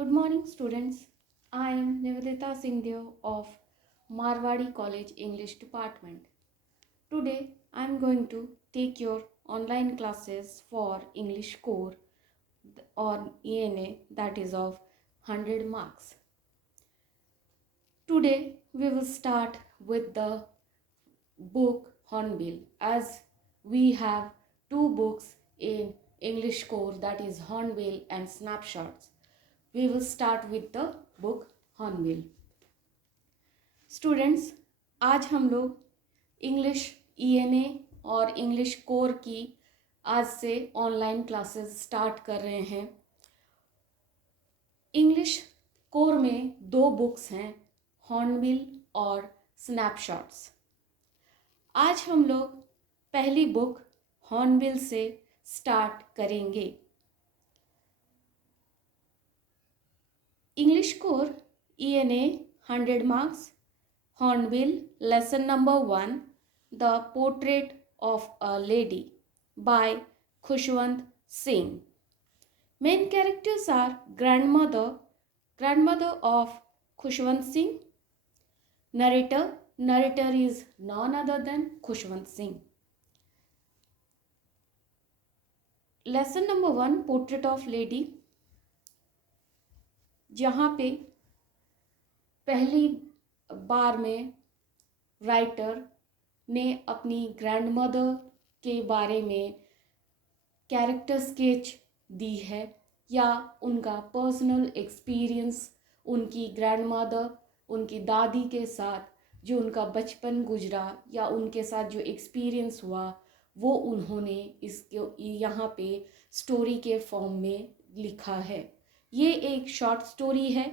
Good morning, students. I am Nivedita Singhdeo of Marwadi College English Department. Today, I am going to take your online classes for English core on ENA, that is of 100 marks. Today, we will start with the book Hornbill, as we have two books in English core, that is Hornbill and Snapshots. We will start with the book Hornbill. Students, आज हम लोग English ENA और English core की आज से online classes start कर रहे हैं। इंग्लिश कोर में दो बुक्स हैं, हॉर्नबिल और स्नैपशॉट्स। आज हम लोग पहली बुक हॉर्नबिल से स्टार्ट करेंगे। English core ENA 100 marks, Hornbill, lesson number 1, The Portrait of a Lady by Khushwant Singh. Main characters are grandmother of Khushwant Singh. Narrator is none other than Khushwant Singh. Lesson number 1, Portrait of Lady, जहाँ पे पहली बार में writer ने अपनी grandmother के बारे में character sketch दी है या उनका पर्सनल एक्सपीरियंस, उनकी ग्रैंडमदर, उनकी दादी के साथ जो उनका बचपन गुजरा या उनके साथ जो एक्सपीरियंस हुआ वो उन्होंने इसके यहाँ पे स्टोरी के फॉर्म में लिखा है। ये एक शॉर्ट स्टोरी है,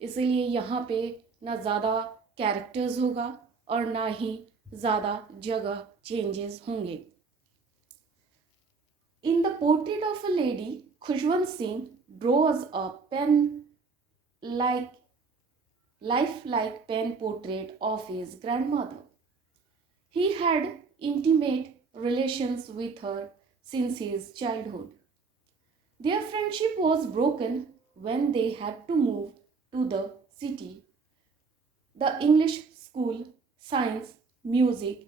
इसलिए यहाँ पे ना ज़्यादा कैरेक्टर्स होगा और ना ही ज़्यादा जगह चेंजेस होंगे। In the portrait of a lady, Khushwant Singh draws a lifelike pen portrait of his grandmother. He had intimate relations with her since his childhood. Their friendship was broken when they had to move to the city. The English school, science, music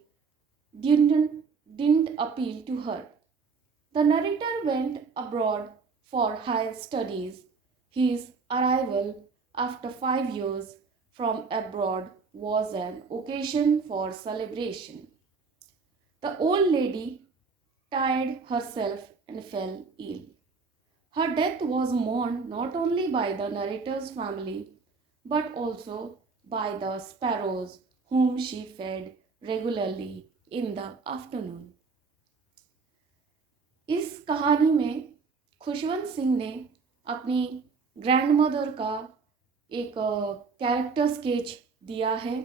didn't appeal to her. The narrator went abroad for higher studies. His arrival after 5 years from abroad was an occasion for celebration. The old lady tired herself and fell ill. Her death was mourned not only by the narrator's family but also by the sparrows whom she fed regularly in the afternoon. इस कहानी में खुशवंत सिंह ने अपनी grandmother का एक character sketch दिया है,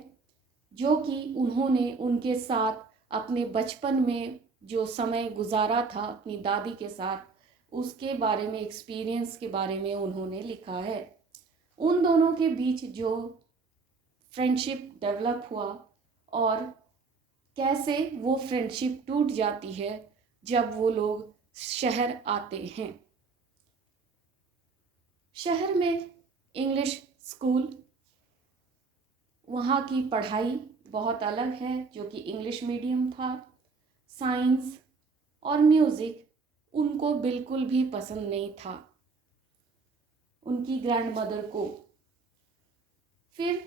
जो कि उन्होंने उनके साथ अपने बचपन में जो समय गुजारा था अपनी दादी के साथ, उसके बारे में, एक्सपीरियंस के बारे में उन्होंने लिखा है। उन दोनों के बीच जो फ्रेंडशिप डेवलप हुआ और कैसे वो फ्रेंडशिप टूट जाती है जब वो लोग शहर आते हैं। शहर में इंग्लिश स्कूल, वहाँ की पढ़ाई बहुत अलग है, जो कि इंग्लिश मीडियम था। साइंस और म्यूज़िक उनको बिल्कुल भी पसंद नहीं था, उनकी ग्रैंडमदर को। फिर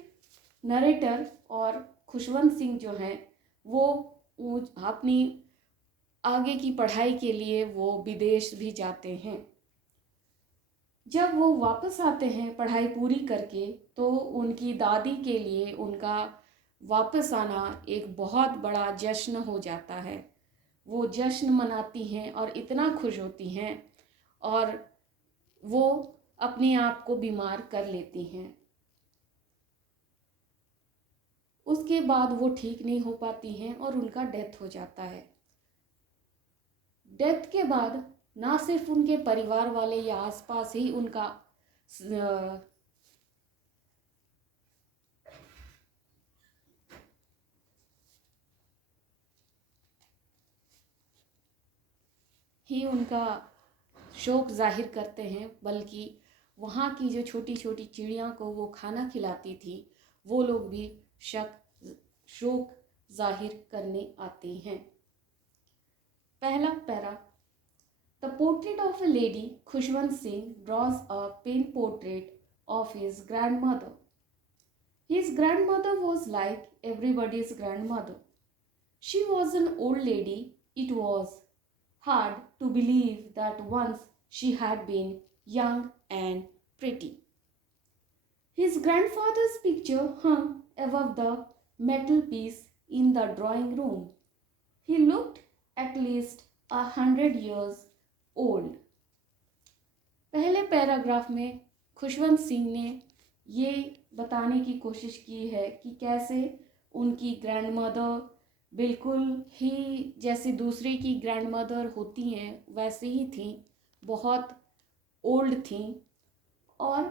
नरेटर और खुशवंत सिंह जो हैं वो अपनी आगे की पढ़ाई के लिए वो विदेश भी जाते हैं। जब वो वापस आते हैं पढ़ाई पूरी करके, तो उनकी दादी के लिए उनका वापस आना एक बहुत बड़ा जश्न हो जाता है। वो जश्न मनाती हैं और इतना खुश होती हैं और वो अपने आप को बीमार कर लेती हैं। उसके बाद वो ठीक नहीं हो पाती हैं और उनका डेथ हो जाता है। डेथ के बाद ना सिर्फ उनके परिवार वाले या आसपास ही उनका शोक जाहिर करते हैं, बल्कि वहाँ की जो छोटी छोटी चिड़िया को वो खाना खिलाती थी, वो लोग भी शोक जाहिर करने आते हैं। पहला para. The portrait of a lady Khushwant Singh draws a pen portrait of his grandmother. His grandmother was like everybody's grandmother. She was an old lady. It was hard to believe that once she had been young and pretty. His grandfather's picture hung above the mantelpiece in the drawing room. He looked at least 100 years old. पहले paragraph में खुशवंत सिंह ने ये बताने की कोशिश की है कि कैसे उनकी ग्रैंडमदर बिल्कुल ही जैसे दूसरे की ग्रैंडमदर होती हैं वैसे ही थी, बहुत ओल्ड थी, और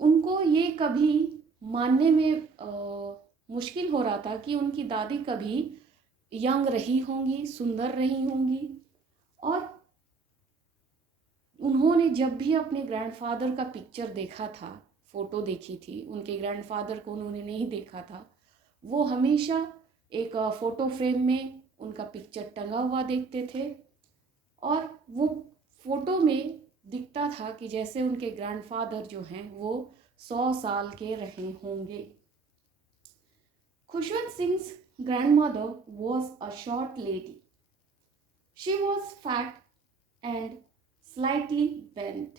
उनको ये कभी मानने में मुश्किल हो रहा था कि उनकी दादी कभी यंग रही होंगी, सुंदर रही होंगी। और उन्होंने जब भी अपने ग्रैंडफादर का पिक्चर देखा था, फ़ोटो देखी थी, उनके ग्रैंडफादर को उन्होंने नहीं देखा था, वो हमेशा एक फ़ोटो फ्रेम में उनका पिक्चर टंगा हुआ देखते थे और वो फ़ोटो में दिखता था कि जैसे उनके ग्रैंडफादर जो हैं वो 100 साल के रहे होंगे। Khushwant सिंह's grandmother was a short lady. She was fat and slightly bent.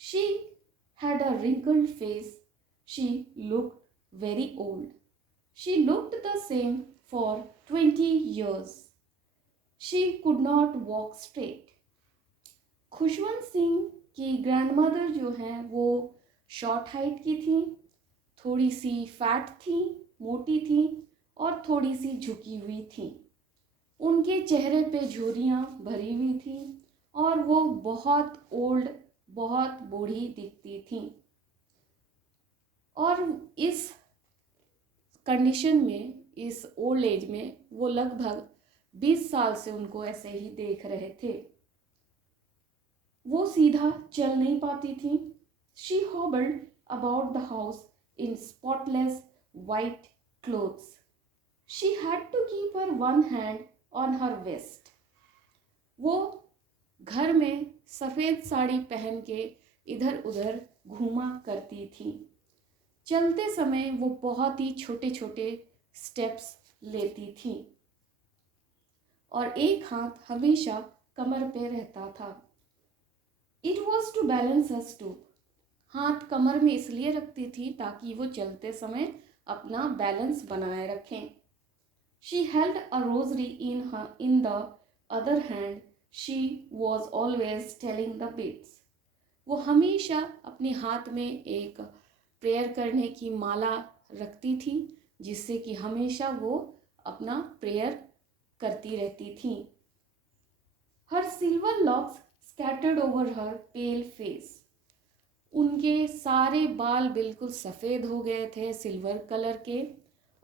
She had a wrinkled face. She looked very old. She looked the same for 20 years. She could not walk straight. Khushwant Singh की grandmother जो हैं वो short height की थी, थोड़ी सी fat थी, मोटी थी और थोड़ी सी झुकी हुई थी। उनके चेहरे पे झुर्रियाँ भरी हुई थी और वो बहुत ओल्ड, बहुत बूढ़ी दिखती थी। और इस कंडीशन में, इस ओल्ड एज में वो लगभग 20 साल से उनको ऐसे ही देख रहे थे। वो सीधा चल नहीं पाती थी। She hobbled about the house in spotless white clothes. She had to keep her one hand on her waist. वो घर में सफ़ेद साड़ी पहन के इधर उधर घूमा करती थी। चलते समय वो बहुत ही छोटे छोटे स्टेप्स लेती थी और एक हाथ हमेशा कमर पे रहता था। It was to balance her stoop. हाथ कमर में इसलिए रखती थी ताकि वो चलते समय अपना बैलेंस बनाए रखें। She held a rosary in the other hand. She was always telling the beads. वो हमेशा अपने हाथ में एक प्रेयर करने की माला रखती थी जिससे कि हमेशा वो अपना प्रेयर करती रहती थी। Her silver locks scattered over her pale face. उनके सारे बाल बिल्कुल सफ़ेद हो गए थे, सिल्वर कलर के,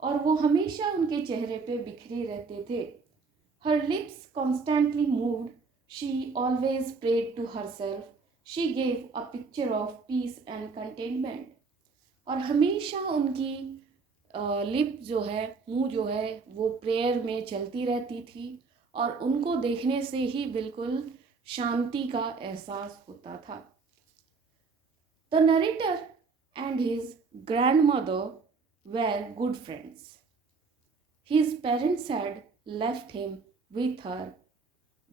और वो हमेशा उनके चेहरे पे बिखरे रहते थे। Her lips constantly moved. She always prayed to herself. She gave a picture of peace and contentment. और हमेशा उनकी लिप जो है, मुंह जो है, वो प्रेयर में चलती रहती थी और उनको देखने से ही बिल्कुल शांति का एहसास होता था। The narrator and his grandmother were good friends. His parents had left him with her.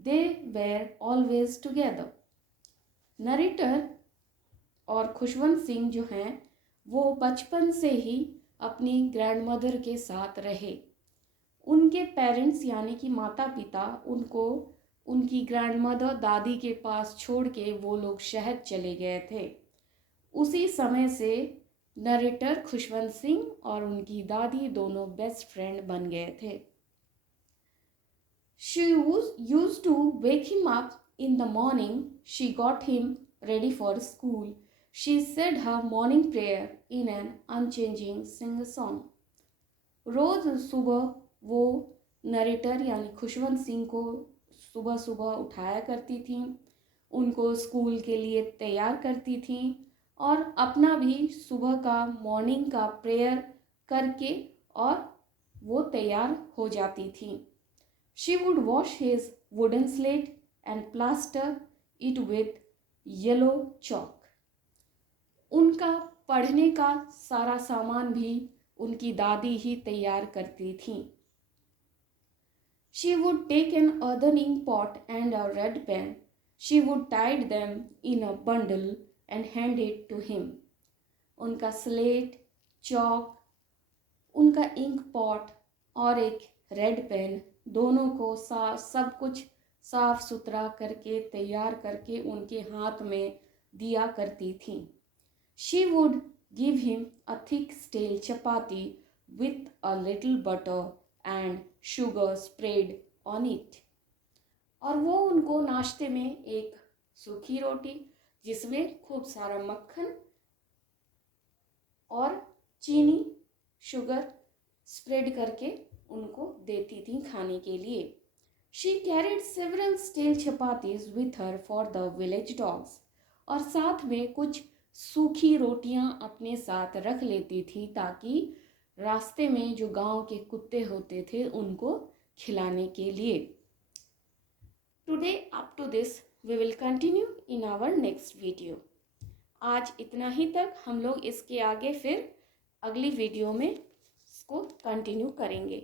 They were always together. Narrator और खुशवंत सिंह जो हैं वो बचपन से ही अपनी ग्रैंडमदर के साथ रहे। उनके पेरेंट्स यानी कि माता पिता उनको उनकी ग्रैंडमदर दादी के पास छोड़ के वो लोग शहर चले गए थे। उसी समय से नरेटर खुशवंत सिंह और उनकी दादी दोनों बेस्ट फ्रेंड बन गए थे। She used to wake him up in the morning. She got him ready for school. She said her morning prayer in an unchanging sing-song. रोज सुबह वो नरेटर यानी खुशवंत सिंह को सुबह सुबह उठाया करती थी उनको स्कूल के लिए तैयार करती थीं और अपना भी सुबह का मॉर्निंग का प्रेयर करके और वो तैयार हो जाती थीं। She would wash his wooden slate and plaster it with yellow chalk. उनका पढ़ने का सारा सामान भी उनकी दादी ही तैयार करती थीं। She would take an earthen ink pot and a red pen. She would tie them in a bundle and hand it to him. उनका स्लेट, चॉक, उनका इंक पॉट और एक रेड पेन दोनों को सब कुछ साफ सुथरा करके तैयार करके उनके हाथ में दिया करती थी। She would give him a thick stale chapati with a little butter and sugar spread on it. और वो उनको नाश्ते में एक सूखी रोटी जिसमें खूब सारा मक्खन और चीनी शुगर स्प्रेड करके उनको देती थी खाने के लिए। She carried several stale chapatis with her for the village dogs. और साथ में कुछ सूखी रोटियां अपने साथ रख लेती थी ताकि रास्ते में जो गांव के कुत्ते होते थे उनको खिलाने के लिए। Today up to this we will continue in our next video. आज इतना ही तक, हम लोग इसके आगे फिर अगली वीडियो में इसको कंटिन्यू करेंगे।